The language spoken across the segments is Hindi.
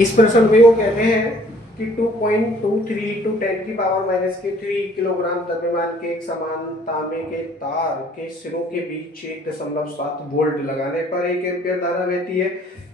इस प्रश्न में वो कहते हैं कि 2.23 × 10⁻³ किलोग्राम द्रव्यमान के एक समान तांबे के तार के सिरों के बीच 1.7 वोल्ट लगाने पर 1 एम्पीयर धारा बहती है।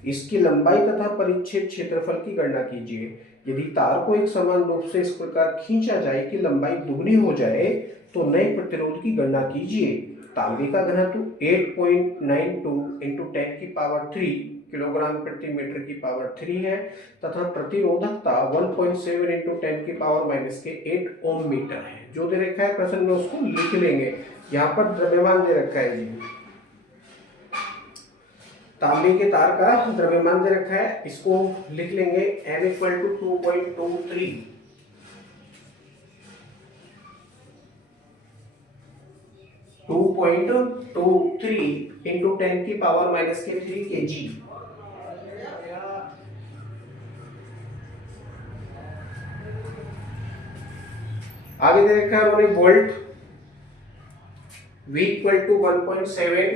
इसकी लंबाई तथा परिच्छेद क्षेत्रफल की गणना कीजिए। यदि तार को एक समान रूप से इस प्रकार खींचा जाए कि लंबाई दुगनी हो जाए तो नए प्रतिरोध की गणना कीजिए। तांबे का घनत्व 8.92 × 10⁻³ किलोग्राम प्रति मीटर की पावर 3 है तथा प्रतिरोधकता 1.7 × 10⁻⁸ ओम मीटर है। जो दे रखा है प्रश्न में उसको लिख लेंगे। यहाँ पर द्रव्यमान दे रखा है जी, तांबे के तार का द्रव्यमान दे रखा है, इसको लिख लेंगे m = 2.23 × 10⁻³ kg। आगे दे रखा है उन्होंने वोल्ट, V = 1.7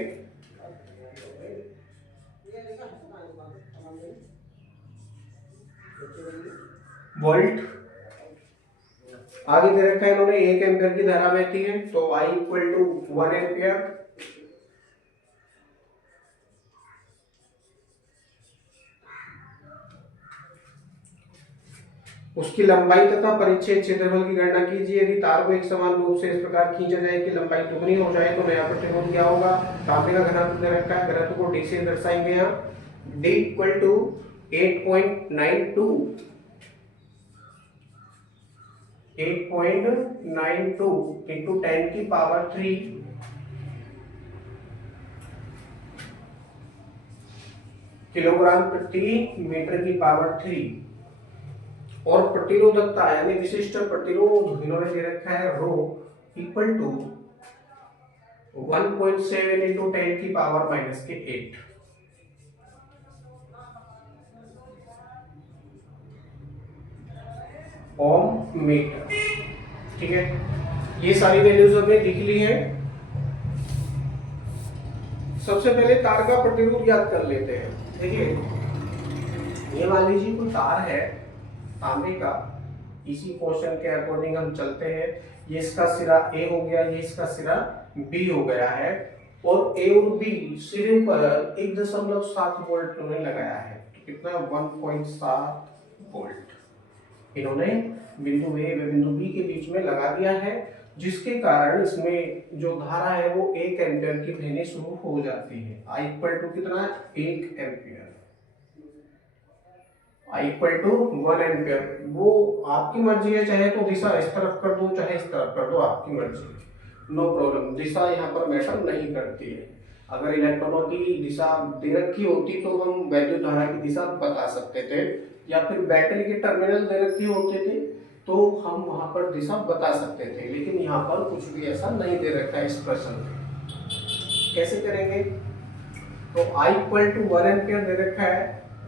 वोल्ट। आगे दे रखा है इन्होंने 1 एम्पीयर की धारा बहती है तो I = 1 एम्पीयर। उसकी लंबाई तथा परिच्छेद क्षेत्रफल की गणना कीजिए। यदि तार को एक समान रूप से इस प्रकार खींचा जाए कि लंबाई दुगनी हो जाए तो नया प्रतिरोध क्या होगा। तांबे का घनत्व दे रखा है, घनत्व को D से दर्शाएंगे यहाँ। D = 8.92 × 10⁻³ किलोग्राम प्रति मीटर की पावर 3 और प्रतिरोधकता यानी विशिष्ट प्रतिरोध इन्होंने दे रखा है ρ = 1.7 × 10⁻⁸ ओम मीटर। ठीक है, ये सारी वैल्यूज हमने लिख ली है। सबसे पहले तार का प्रतिरोध ज्ञात कर लेते हैं। देखिए, ये मान लीजिए कोई तार है तांबे का, इसी क्वेश्चन के अकॉर्डिंग हम चलते हैं। ये इसका सिरा A हो गया, ये इसका सिरा B हो गया है और A और B सिरे पर 1.7 वोल्ट उन्होंने लगाया है। तो कितना 1.7 वोल्ट इन्होंने बिंदु A व बिंदु B के बीच में लगा दिया है, जिसके कारण इसमें जो धारा है वो 1 एम्पीयर की बहनी शुरू हो जाती है। I = कितना 1 एम्पीयर, I = 1 एम्पीयर। वो आपकी मर्जी है, चाहे तो दिशा इस तरफ कर दो चाहे इस तरफ कर दो, आपकी मर्जी, नो प्रॉब्लम। दिशा यहाँ पर मैटर नहीं करती है। अगर इलेक्ट्रॉनों की दिशा दे रखी होती तो हम वैद्युत धारा की दिशा बता सकते थे, या फिर बैटरी के टर्मिनल दे रखे होते थे तो हम वहां पर दिशा बता सकते थे, लेकिन यहाँ पर कुछ भी ऐसा नहीं दे रखा है। इस प्रश्न में कैसे करेंगे, तो I = 1 एम्पीयर दे रखा है,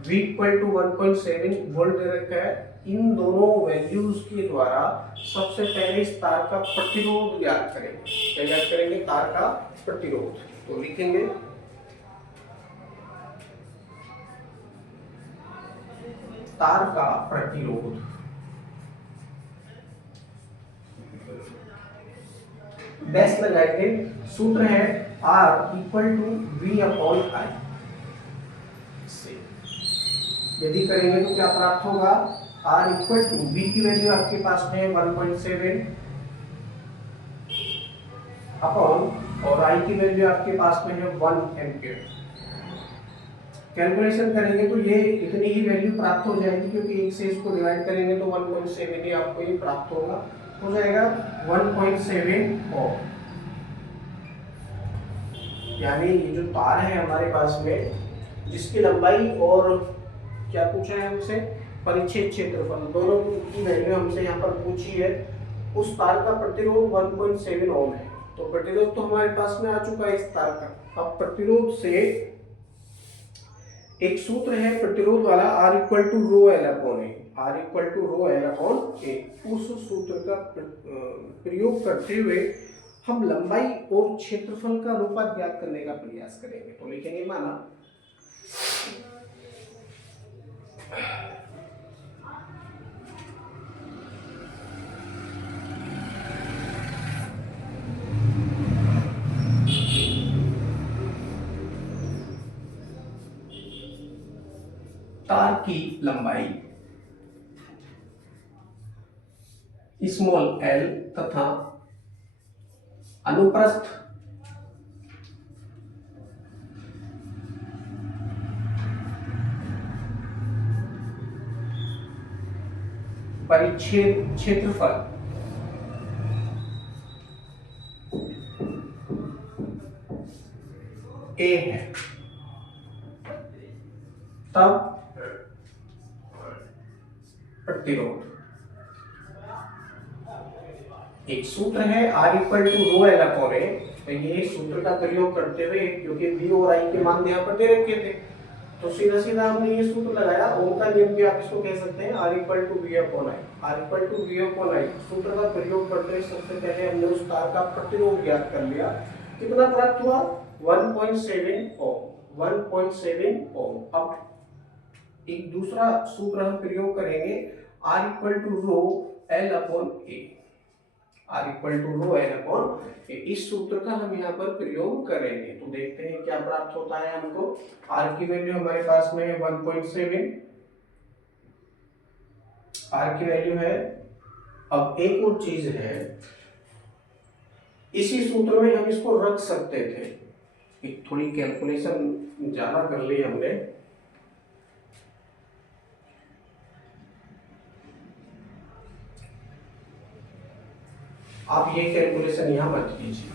V = 1.7 वोल्ट दे रखा है। इन दोनों वैल्यूज के द्वारा सबसे पहले इस तार का प्रतिरोध ज्ञात करेंगे। क्या ज्ञात करेंगे, तार का प्रतिरोध। तो लिखेंगे तार का प्रतिरोध, डैश लगाएंगे। सूत्र है R = V/I। यदि करेंगे तो क्या प्राप्त होगा, R = V की वैल्यू आपके पास में 1.7 अपॉन और I की वैल्यू आपके पास में है 1 एम्पीयर। कैलकुलेशन करेंगे तो ये इतनी ही वैल्यू प्राप्त हो जाएगी, क्योंकि 1 से इसको डिवाइड करेंगे तो 1.7 ही आपको ये प्राप्त होगा, हो जाएगा 1.7 ओम। यानी ये जो तार है हमारे पास में, जिसकी लंबाई और क्या पूछा है हमसे, परिच्छेद क्षेत्रफल, दोनों की वैल्यू हमसे यहाँ पर पूछी है। उस तार का प्रतिरोध 1.7 ओम है। तो प्रतिरोध तो हमारे पास में आ चुका है इस तार का। अब प्रतिरोध से एक सूत्र है प्रतिरोध वाला, R = ρL/A। R = ρL/A। उस सूत्र का प्रयोग करते हुए हम लंबाई और क्षेत्रफल का अनुपात ज्ञात करने का प्रयास करेंगे। तो लिखेंगे, माना तार की लंबाई स्मॉल l तथा अनुप्रस्थ परिच्छेद क्षेत्रफल a है, तब प्रतिरोध एक सूत्र है R equal to rho l upon a. तो ये सूत्र का प्रयोग करते हुए, क्योंकि V और I के मान यहाँ पर दे रखे थे, तो सीधा सीधा हमने ये सूत्र लगाया। ओम का नियम भी आप इसको कह सकते हैं, R equal to V upon I। R equal to V upon I सूत्र का प्रयोग करते हुए सबसे पहले हमने उस तार का प्रतिरोध ज्ञात कर लिया। कितना प्राप्त हुआ? 1.7 ओम। 1.7 ओम। अब एक दूसरा सूत्र हम प्रयोग करेंगे, R equal to rho l upon a. R equal to rho l upon a, इस सूत्र का हम यहाँ पर प्रयोग करेंगे। तो देखते हैं क्या प्राप्त होता है हमको। R की वैल्यू हमारे पास में है 1.7, R की वैल्यू है। अब एक और चीज है, इसी सूत्र में हम इसको रख सकते थे, एक थोड़ी कैलकुलेशन ज्यादा कर ली हमने। आप ये कैलकुलेशन यहां मत कीजिए,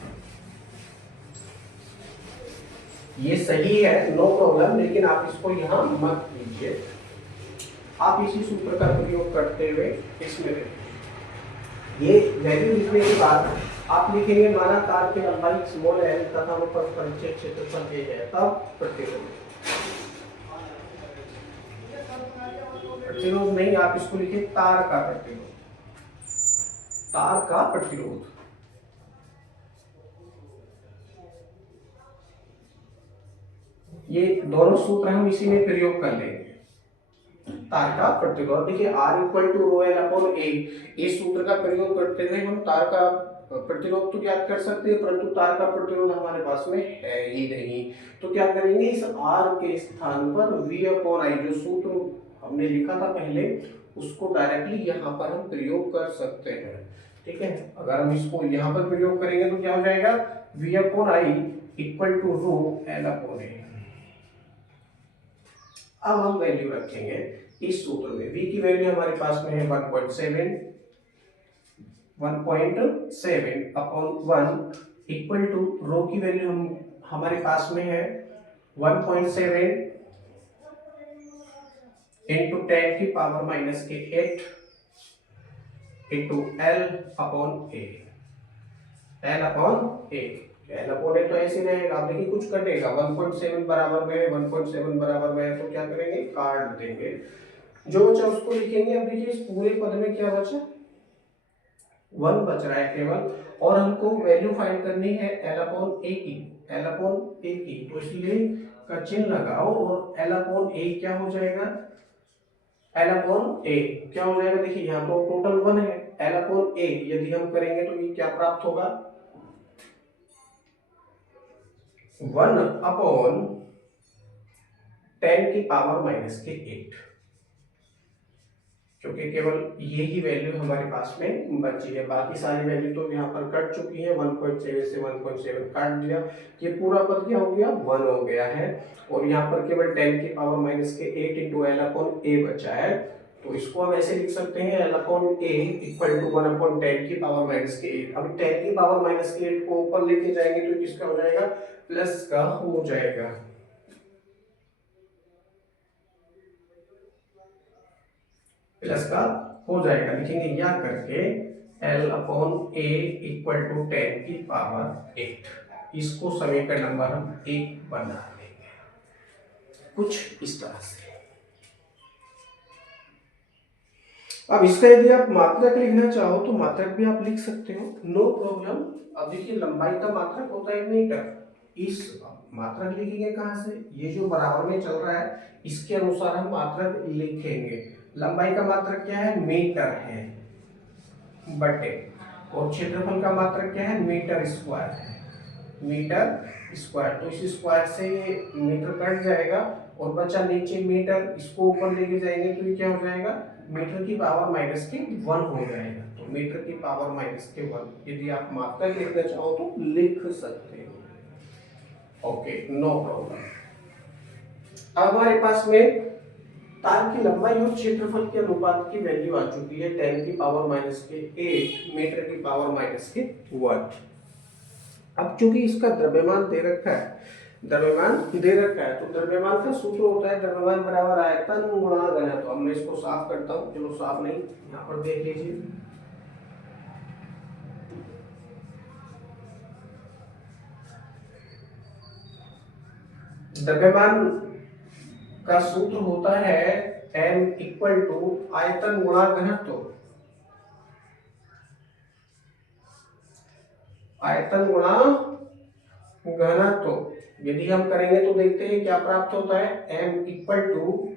ये सही है, नो प्रॉब्लम, लेकिन आप इसको यहां मत कीजिए। आप इसी सूत्र का प्रयोग करते हुए इसमें ये वैल्यू लिखने के बाद आप लिखेंगे माना तार की लंबाई स्मॉल l तथा परिच्छेद क्षेत्रफल a है, तब प्रतिरोध नहीं, आप इसको लिखिए तार का प्रतिरोध। तार का प्रतिरोध ये दोनों सूत्र हम इसी में प्रयोग कर लेंगे। तार का प्रतिरोध देखिए R equal to rho l upon a, इस सूत्र का प्रयोग करते हुए हम तार का प्रतिरोध तो ज्ञात कर सकते हैं, परंतु तार का प्रतिरोध हमारे पास में है ही नहीं। तो क्या करेंगे, इस R के स्थान पर V अपॉन I जो सूत्र हमने लिखा था पहले, उसको डायरेक्टली यहाँ पर हम प्रयोग कर सकते हैं। ठीक है, अगर हम इसको यहाँ पर प्रयोग करेंगे तो क्या हो जाएगा, V upon I equal to rho l upon a. अब हम वैल्यू रखेंगे इस सूत्र में। V की वैल्यू हमारे पास में है 1.7 अपॉन 1 इक्वल टू रो की वैल्यू हमारे पास में है 1.7 इंटू 10 की पावर माइनस के 8 into L upon A. L upon A, L upon a तो ऐसे रहेगा। आप देखिए कुछ कटेगा, 1.7 बराबर में है, 1.7 बराबर में है, तो क्या करेंगे, काट देंगे, जो बचा उसको लिखेंगे। अब देखिए इस पूरे पद में क्या बचा, 1 बच रहा है केवल, और हमको वैल्यू फाइंड करनी है L अपॉन ए की। L अपॉन ए की, तो इसलिए का चिन्ह लगाओ और L अपॉन ए क्या हो जाएगा, L अपॉन ए क्या हो जाएगा, देखिए यहाँ तो टोटल 1 है, L अपॉन ए यदि हम करेंगे तो ये क्या प्राप्त होगा, 1 अपॉन 10 की पावर माइनस के 8, क्योंकि केवल ये ही वैल्यू हमारे पास में बची है, बाकी सारी वैल्यू तो यहाँ पर कट चुकी है। 1.7 से 1.7 काट दिया, ये पूरा पद क्या हो गया, 1 हो गया है, और यहाँ पर केवल 10 की पावर माइनस के 8 इंटू एल अपॉन ए बचा है। तो इसको हम ऐसे लिख सकते हैं, L upon A equal to 1 upon 10 की पावर माइनस के 8। अब 10 की पावर माइनस के 8 को ऊपर लेके जाएंगे तो किसका हो जाएगा, प्लस का हो जाएगा। प्लस का हो जाएगा, लिखेंगे या करके L upon A equal to 10 की पावर 8। इसको समीकरण नंबर हम 1 बना लेंगे कुछ इस तरह से। अब इसका यदि आप मात्रक लिखना चाहो तो मात्रक भी आप लिख सकते हो, नो प्रॉब्लम। अब देखिए लंबाई का मात्रक होता है मीटर, इस मात्रक लिखेंगे कहां से, ये जो बराबर में चल रहा है इसके अनुसार हम मात्रक लिखेंगे। लंबाई का मात्रक क्या है, मीटर है बटे, और क्षेत्रफल का मात्रक क्या है, मीटर स्क्वायर है, मीटर स्क्वायर। तो इस स्क्वायर से मीटर कट जाएगा और बचा नीचे मीटर, इसको ऊपर लेके जाएंगे तो ये क्या हो जाएगा, मीटर की पावर माइनस के 1 हो जाएगा। तो मीटर की पावर माइनस के 1 यदि आप मात्रा लिखना चाहो तो लिख सकते हो। Okay, no problem. अब हमारे पास में तार की लंबाई और क्षेत्रफल के अनुपात की वैल्यू आ चुकी है 10 की पावर माइनस के 8 मीटर की पावर माइनस के 1। अब चूंकि इसका द्रव्यमान दे रखा है, तो द्रव्यमान का सूत्र होता है द्रव्यमान बराबर आयतन गुणा घनत्व। तो मैं इसको साफ करता हूं, चलो साफ नहीं, यहाँ पर देख लीजिए। द्रव्यमान का सूत्र होता है m इक्वल टू आयतन गुणा घनत्व। आयतन गुणा घनत्व यदि हम करेंगे तो देखते हैं क्या प्राप्त होता है, m इक्वल टू,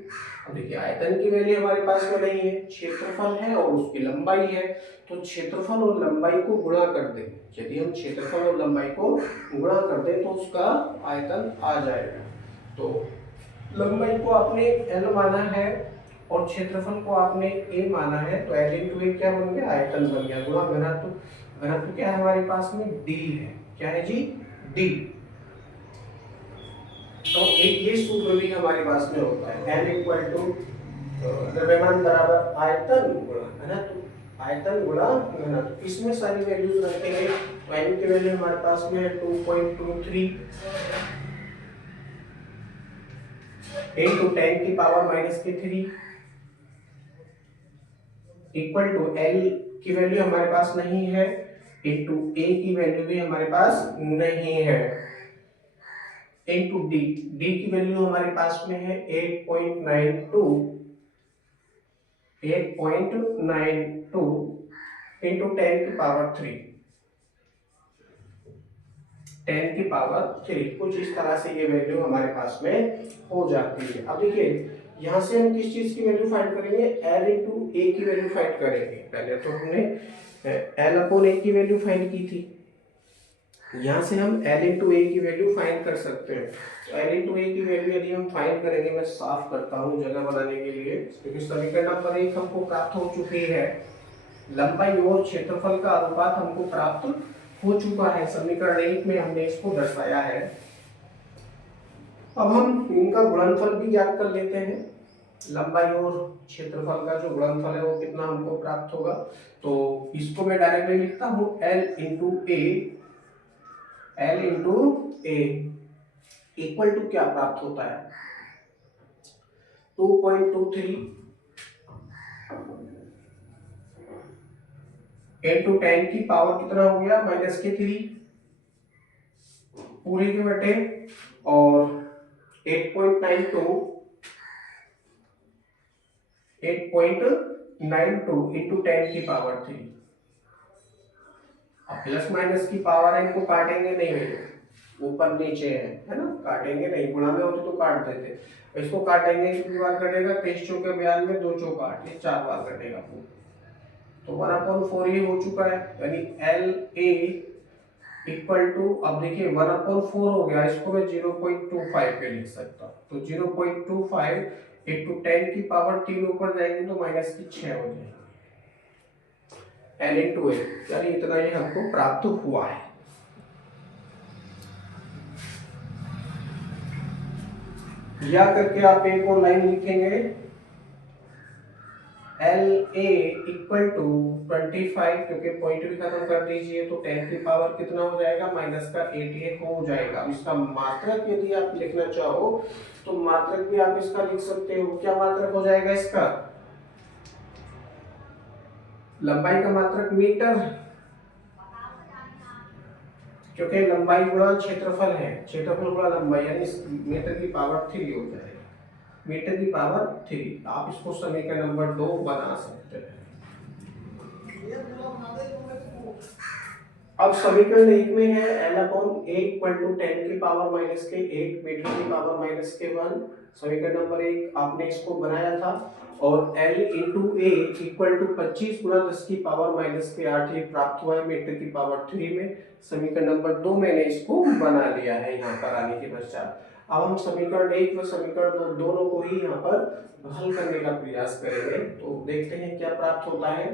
देखिए आयतन की वैल्यू हमारे पास में नहीं है, क्षेत्रफल है और उसकी लंबाई है, तो क्षेत्रफल और लंबाई को गुणा कर दें। यदि हम क्षेत्रफल और लंबाई को गुणा कर दें तो उसका आयतन आ जाएगा। तो लंबाई को आपने l माना है और क्षेत्रफल को आपने a माना है, तो l इंटू a क्या बन गया, आयतन बन गया, गुणा घनत्व। घनत्व क्या है हमारे पास में, d है, क्या है जी, d। तो एक ये सूत्र भी हमारे पास में होता है m इक्वल टू द्रव्यमान बराबर आयतन गुणा घनत्व, आयतन गुणा घनत्व। इसमें सारी वैल्यूज रखेंगे तो m की वैल्यू हमारे पास में है 2.23 इंटू 10 की पावर माइनस के 3 इक्वल टू l की वैल्यू हमारे पास नहीं है, इंटू a की वैल्यू भी हमारे पास नहीं है, इंटू d, d की वैल्यू हमारे पास में है 8.92 इंटू 10 की पावर 3, 10 की पावर 3। कुछ इस तरह से ये वैल्यू हमारे पास में हो जाती है। अब देखिए यहाँ से हम किस चीज की वैल्यू फाइंड करेंगे, L इंटू ए की वैल्यू फाइंड करेंगे। पहले तो हमने L अपॉन ए की वैल्यू फाइंड की थी, यहाँ से हम L इंटू ए की वैल्यू फाइंड कर सकते हैं। तो L इंटू ए की वैल्यू यदि हम फाइंड करेंगे, मैं साफ करता हूँ जगह बनाने के लिए, क्योंकि समीकरण नंबर 1 हमको प्राप्त हो चुकी है, लंबाई और क्षेत्रफल का अनुपात हमको प्राप्त हो चुका है, समीकरण 1 में हमने इसको दर्शाया है। अब हम इनका गुणनफल भी ज्ञात कर लेते हैं, लंबाई और क्षेत्रफल का जो गुणनफल है वो कितना हमको प्राप्त होगा। तो इसको मैं डायरेक्टली लिखता हूँ L into A equal to क्या प्राप्त होता है, 2.23 इंटू 10 की पावर कितना हो गया, माइनस के 3 पूरे के बटे, और 8.92 इंटू 10 की पावर 3। अब प्लस माइनस की पावर है, इनको काटेंगे नहीं भैया, ऊपर नीचे है ना, काटेंगे नहीं, गुणा में होते तो काट देते, इसको काटेंगे कितनी बार कटेगा, 23 चौके 42 में 2 चौक 8, ये 4 बार कटेगा। तो 1/4 ये हो चुका है, यानी एल ए इक्वल टू, अब देखिए 1/4 हो गया, इसको मैं 0.25 पे लिख सकता हूँ। तो 0.25 इंटू 10 की पावर 3 ऊपर जाएंगे तो माइनस की 6 हो जाएगी, एल इंटू ए, यानी इतना ये हमको प्राप्त हुआ है। या करके आप एक और लाइन लिखेंगे, एल ए इक्वल टू 25, क्योंकि पॉइंट भी खत्म कर दीजिए तो 10 की पावर कितना हो जाएगा, माइनस का 88 हो जाएगा। इसका मात्रक यदि आप लिखना चाहो तो मात्रक भी आप इसका लिख सकते हो। क्या मात्रक हो जाएगा इसका, लंबाई का मात्रक मीटर, क्योंकि लंबाई गुणा क्षेत्रफल है, क्षेत्रफल गुणा लंबाई, यानी मीटर की पावर 3 हो जाएगा, मीटर की पावर 3। आप इसको समीकरण नंबर 2 बना सकते हैं। अब समीकरण 1 में है L upon A equal to 10 की पावर माइनस के 8 मीटर की पावर माइनस के 1, समीकरण नंबर 1 आपने इसको बनाया था, और L into A equal to 25 गुणा 10 की पावर माइनस के 8 ये प्राप्त हुआ है मीटर की पावर 3 में। समीकरण नंबर 2 मैंने इसको बना लिया है यहाँ पर आने के पश्चात। अब हम समीकरण 1 व समीकरण 2 दोनों को ही यहाँ पर हल करने का प्रयास करेंगे। तो देखते हैं क्या प्राप्त होता है।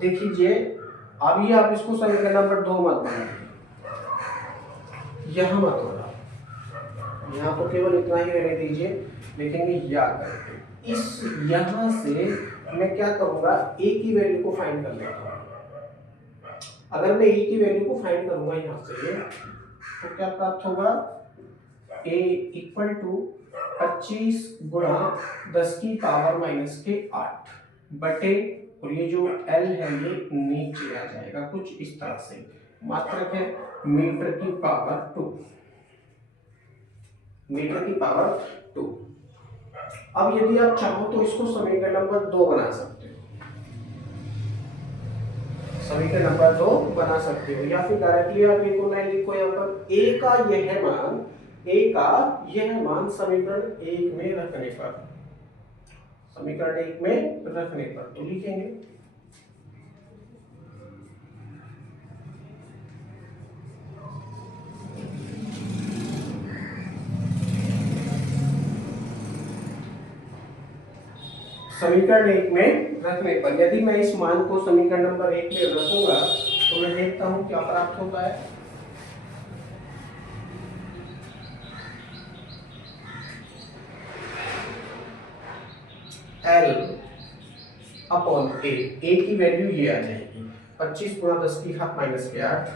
देखिए अभी आप इसको समीकरण नंबर 2 मत बनाइए, यहाँ मत बनाओ, यहाँ तो केवल इतना ही रहने दीजिए, लेकिन याद करके इस यहाँ से मैं क्या करूंगा, ए की वैल्यू को फाइंड कर लेता हूँ। अगर मैं ए की वैल्यू को फाइंड करूंगा यहाँ से तो क्या प्राप्त होगा, a इक्वल टू 25 गुणा 10 की पावर माइनस के 8 बटे, और ये जो l है ये नीचे आ जाएगा कुछ इस तरह से, मात्रक है मीटर की पावर 2, मीटर की पावर 2। अब यदि आप चाहो तो इसको समीकरण नंबर 2 बना सकते हो, समीकरण नंबर 2 बना सकते हो, या फिर डायरेक्टली आप एक लाइन लिखो यहाँ पर, a का यह मान समीकरण 1 में रखने पर, समीकरण 1 में रखने पर तो लिखेंगे समीकरण 1 में रखने पर। यदि मैं इस मान को समीकरण नंबर 1 में रखूंगा तो मैं देखता हूं क्या प्राप्त होता है। L अपॉन ए की वैल्यू ये आ जाएगी 25 गुणा 10 की घात माइनस के 8,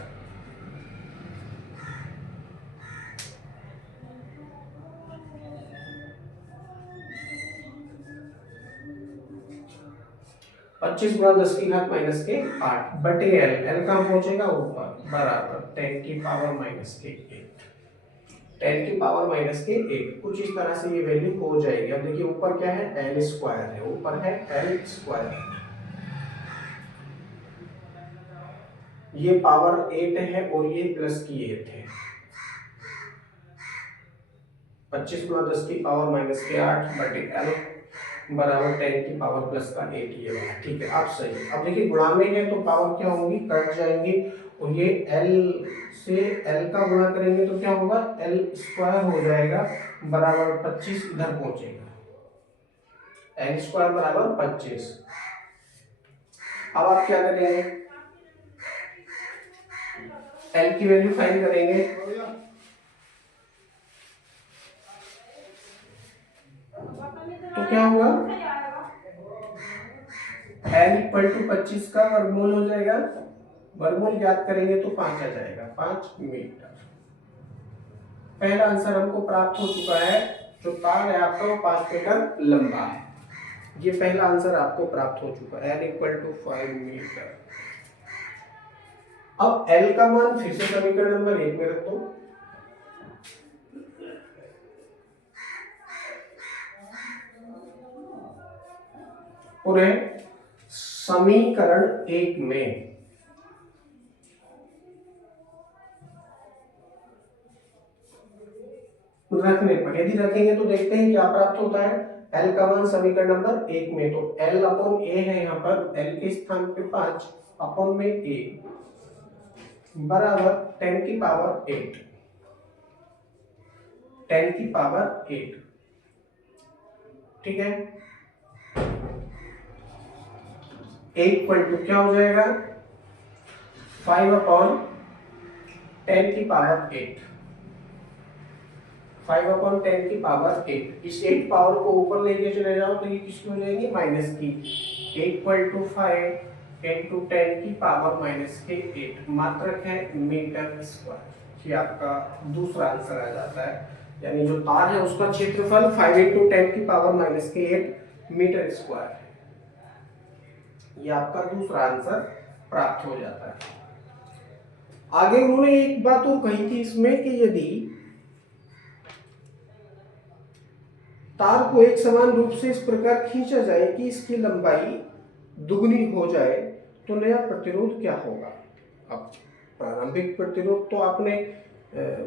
पच्चीस गुणा 10 की घात माइनस के 8 बटे एल कहां पहुंचेगा, ऊपर, बराबर 10 की पावर माइनस के 8, 10 की पावर माइनस के 8 कुछ इस तरह से ये वैल्यू हो जाएगी। अब देखिए ऊपर क्या है, एल स्क्वायर है, ऊपर है एल स्क्वायर, ये पावर 8 है और ये प्लस की 8 है, 25 गुणा 10 की पावर माइनस के 8 बटे एल बराबर 10 की पावर प्लस का 8, ये वाला, ठीक है। अब सही है। अब देखिए गुणा में है तो पावर क्या होगी, कट जाएंगे, और ये L से L का गुणा करेंगे तो क्या होगा, L स्क्वायर हो जाएगा बराबर 25, इधर पहुंचेगा L स्क्वायर बराबर 25। अब आप क्या करेंगे, L की वैल्यू फाइंड करेंगे, तो क्या होगा, L इक्वल टू 25 का वर्गमूल हो जाएगा, वर्गमूल याद करेंगे तो 5 आ जाएगा, 5 मीटर। पहला आंसर हमको प्राप्त हो चुका है, जो तार है आपका वो 5 मीटर लंबा है, ये पहला आंसर आपको प्राप्त हो चुका है, L इक्वल टू 5 मीटर। अब L का मान फिर से समीकरण नंबर 1 में रख दो, और समीकरण 1 में रखने पर, यदि रखेंगे तो देखते हैं क्या प्राप्त होता है। L का मान समीकरण नंबर 1 में, तो L अपॉन A है, यहाँ पर L के स्थान पे 5 अपॉन में A बराबर 10 की पावर 8, 10 की पावर 8, ठीक है। इक्वल टू क्या हो जाएगा, 5 अपॉन 10 की पावर 8, 5 अपॉन 10 की पावर 8, इस 8 पावर को ऊपर लेके चले जाओ तो ये किसकी हो जाएगी, माइनस की, इक्वल टू 5 इंटू 10 की पावर माइनस के 8, मात्रक है मीटर स्क्वायर। ये आपका दूसरा आंसर आ जाता है, यानी जो तार है उसका क्षेत्रफल 5 इंटू 10 की पावर माइनस के 8 मीटर स्क्वायर है, ये आपका दूसरा आंसर प्राप्त हो जाता है। आगे उन्होंने एक बात और कही थी इसमें कि यदि तार को एक समान रूप से इस प्रकार खींचा जाए कि इसकी लंबाई दुगनी हो जाए तो नया प्रतिरोध क्या होगा। अब प्रारंभिक प्रतिरोध तो आपने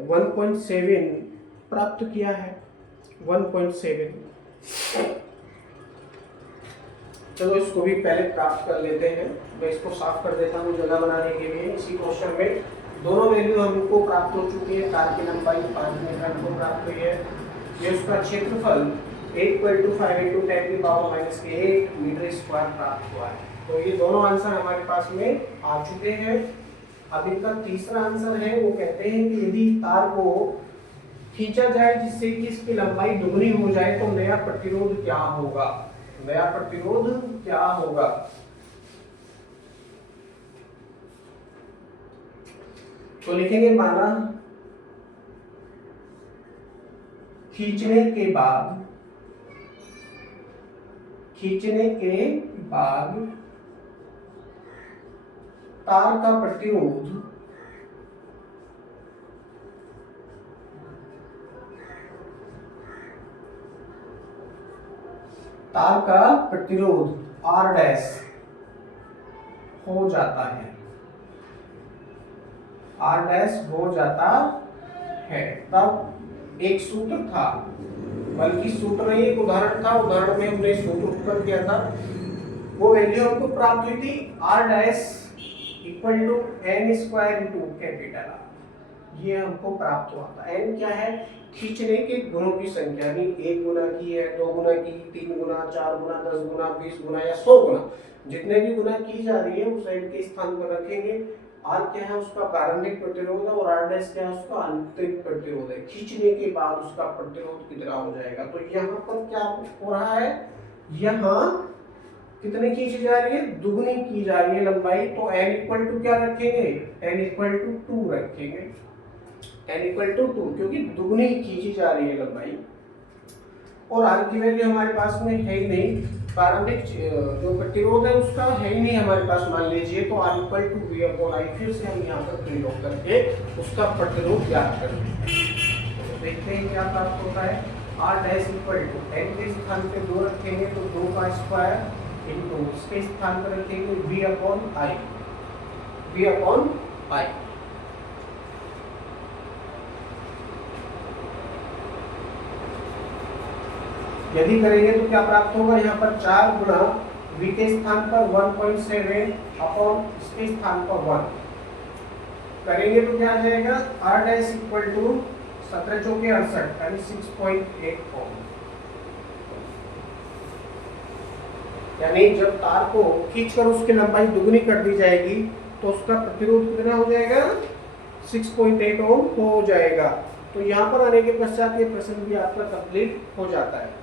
1.7 प्राप्त किया है, 1.7, चलो इसको भी पहले प्राप्त कर लेते हैं। मैं इसको साफ कर देता हूँ जगह बनाने के लिए। इसी क्वेश्चन में दोनों वैल्यू हमको प्राप्त हो चुकी है। तार की लंबाई 5 मीटर हमको प्राप्त हुई है। ये उसका क्षेत्रफल 8/5 × 10⁻⁻8 मीटर स्क्वायर प्राप्त हुआ है। तो ये दोनों आंसर हमारे पास में आ चुके हैं। अब इनका तीसरा आंसर है, वो कहते हैं कि यदि तार को खींचा जाए जिससे कि इसकी लंबाई दुगनी हो जाए तो नया प्रतिरोध क्या होगा। नया प्रतिरोध क्या होगा। तो लिखेंगे माना खींचने के बाद तार का प्रतिरोध R डैश हो जाता है। R डैश हो जाता है। तब एक सूत्र था, बल्कि सूत्र नहीं एक उदाहरण था। उदाहरण में हमने सूत्र उत्पन्न किया था। वो वैल्यू हमको प्राप्त हुई थी R dash equal to n square into capital R। ये हमको प्राप्त हुआ था। n क्या है, खींचने के गुणों की संख्या, यानी 1 गुना की है, 2 गुना की, 3 गुना, 4 गुना, 10 गुना, 20 गुना या 100 गुना, जितने भी गुना की जा रही है उस n के स्थान पर रखेंगे। R क्या है, उसका प्रारंभिक प्रतिरोध है, और R डैश क्या है, उसका आंतरिक प्रतिरोध है। खींचने के बाद उसका प्रतिरोध कितना हो जाएगा। तो यहाँ पर क्या हो रहा है, यहाँ कितनी खींची जा रही है, दुगनी की जा रही है लंबाई। तो n इक्वल टू क्या रखेंगे, n इक्वल टू 2 रखेंगे। n इक्वल टू 2 क्योंकि दुगनी खींची जा रही है लंबाई। और R की वैल्यू हमारे पास में है ही नहीं, प्रारंभिक जो प्रतिरोध है उसका है ही नहीं हमारे पास, मान लीजिए। तो R इक्वल टू V/I, फिर से हम यहाँ पर प्रयोग करके उसका प्रतिरोध ज्ञात करेंगे। तो देखते हैं क्या प्राप्त होता है। R dash equal to n के स्थान पे 2 रखेंगे तो 2 का स्क्वायर इनटू इसके स्थान पर रखेंगे V/I। यदि करेंगे तो क्या प्राप्त होगा, यहाँ पर 4 गुना v के स्थान पर 1.7 अपॉन इसके स्थान पर 1 करेंगे तो क्या आ जाएगा, R डैश इक्वल टू 17 चौके 68 यानी 6.8 ओम। यानी जब तार को खींचकर उसकी लंबाई दुगनी कर दी जाएगी तो उसका प्रतिरोध कितना हो जाएगा, 6.8 ओम हो जाएगा। तो यहाँ पर आने के पश्चात ये प्रश्न भी आपका कंप्लीट हो जाता है।